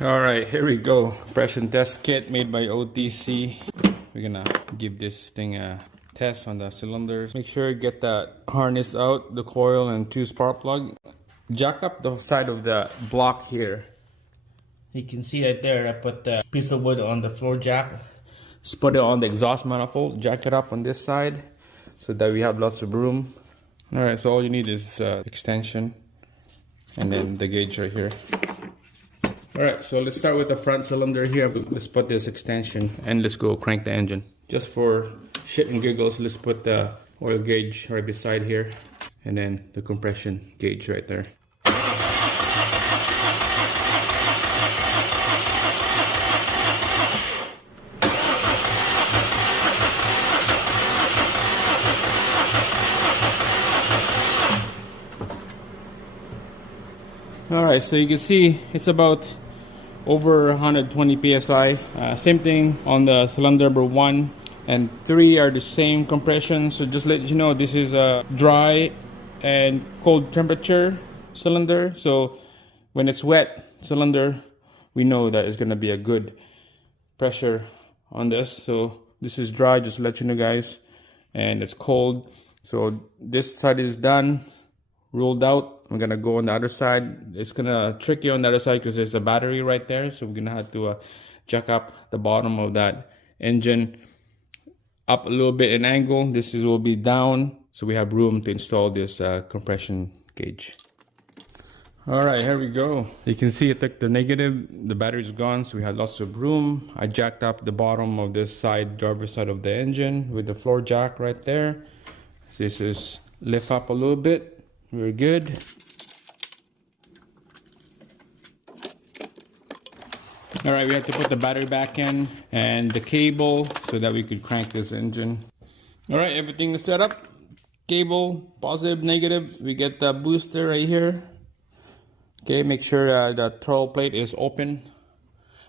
Alright, here we go. Compression test kit made by OTC. We're gonna give this thing a test on the cylinders. Make sure you get that harness out, the coil and two spark plug. Jack up the side of the block here. You can see right there, I put the piece of wood on the floor jack. Just put it on the exhaust manifold, jack it up on this side so that we have lots of room. Alright, so all you need is extension and then the gauge right here. Alright, so let's start with the front cylinder here. Let's put this extension and let's go crank the engine. Just for shit and giggles, let's put the oil gauge right beside here and then the compression gauge right there. Alright, so you can see it's about over 120 psi. Same thing on the cylinder number 1 and 3 are the same compression. So just let you know, this is a dry and cold temperature cylinder. So when it's wet cylinder, we know that it's going to be a good pressure on this. So this is dry, just to let you know guys, and it's cold. So this side is done, rolled out. We're gonna go on the other side. It's gonna tricky on the other side because there's a battery right there, so we're gonna have to jack up the bottom of that engine up a little bit in angle. This will be down, so we have room to install this compression gauge. All right, here we go. You can see it took the negative, the battery's gone, so we had lots of room. I jacked up the bottom of this side, driver's side of the engine with the floor jack right there. So this is lift up a little bit. We're good. All right, we have to put the battery back in and the cable so that we could crank this engine. All right, everything is set up. Cable, positive, negative. We get the booster right here. Okay, make sure the throttle plate is open.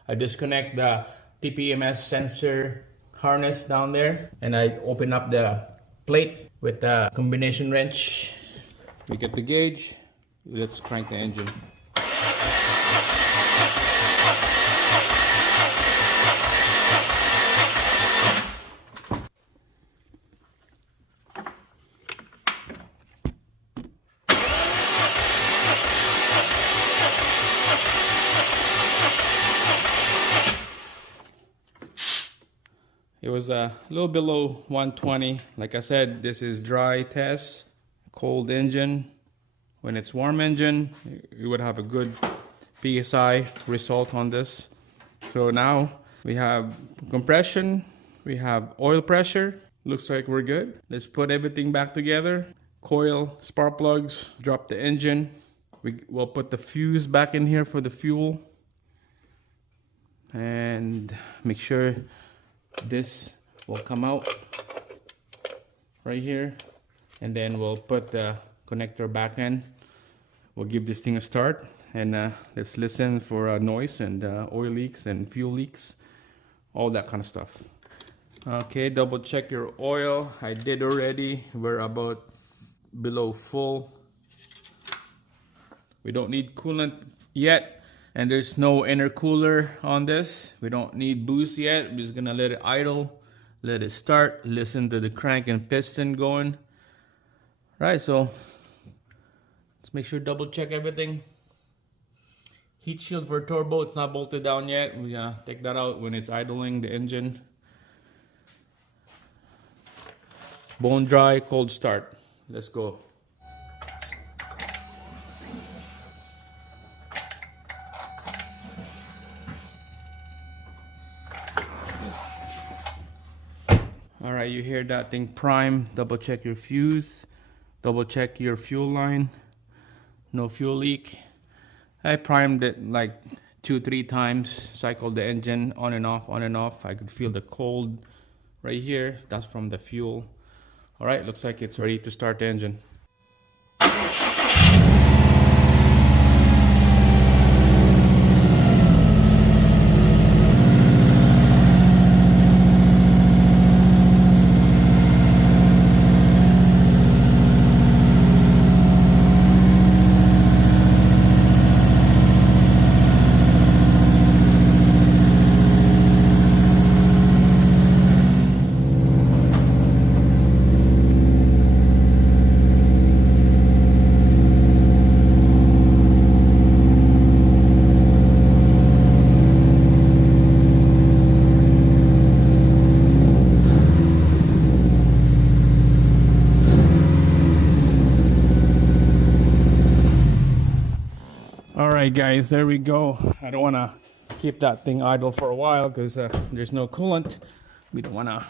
I disconnect the TPMS sensor harness down there and I open up the plate with the combination wrench. We get the gauge. Let's crank the engine. It was a little below 120. Like I said, this is dry test. Cold engine. When it's warm engine, you would have a good PSI result on this. So now we have compression, we have oil pressure. Looks like we're good. Let's put everything back together. Coil, spark plugs, drop the engine. We'll put the fuse back in here for the fuel. And make sure this will come out right here. And then we'll put the connector back in. We'll give this thing a start and let's listen for noise and oil leaks and fuel leaks, all that kind of stuff. Okay, double check your oil. I did already. We're about below full. We don't need coolant yet, and there's no intercooler on this. We don't need boost yet. We're just gonna let it idle, let it start, listen to the crank and piston going. Right, so let's make sure double check everything. Heat shield for turbo, it's not bolted down yet. We take that out when it's idling the engine. Bone dry, cold start. Let's go. All right, you hear that thing prime. Double check your fuse. Double check your fuel line. No fuel leak. I primed it like 2-3 times. Cycled the engine on and off, on and off. I could feel the cold right here. That's from the fuel. All right, looks like it's ready to start the engine. right, guys, there we go. I don't want to keep that thing idle for a while because there's no coolant. We don't want to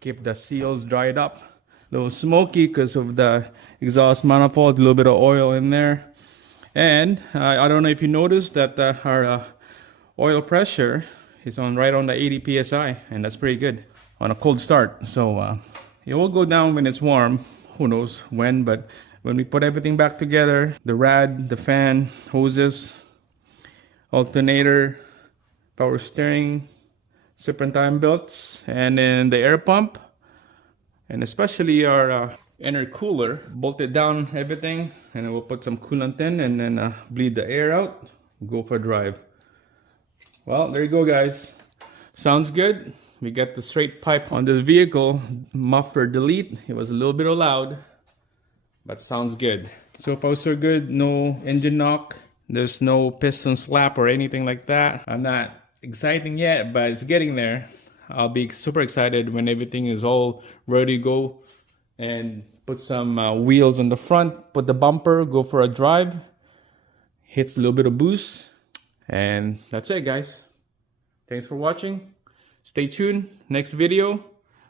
keep the seals dried up. A little smoky because of the exhaust manifold, a little bit of oil in there. And I don't know if you noticed that our oil pressure is right on the 80 psi, and that's pretty good on a cold start. So it will go down when it's warm. Who knows when, but when we put everything back together, the rad, the fan, hoses, alternator, power steering, serpentine belts, and then the air pump, and especially our intercooler, bolted down everything, and then we'll put some coolant in and then bleed the air out, go for a drive. Well, there you go, guys. Sounds good. We got the straight pipe on this vehicle. Muffler delete. It was a little bit loud, but sounds good. So far so good. No engine knock. There's no piston slap or anything like that. I'm not exciting yet, but it's getting there. I'll be super excited when everything is all ready to go, and put some wheels on the front, put the bumper, go for a drive, hits a little bit of boost, and that's it, guys. Thanks for watching. Stay tuned. Next video,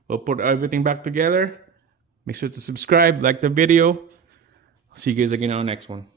we'll put everything back together. Make sure to subscribe, like the video. See you guys again on the next one.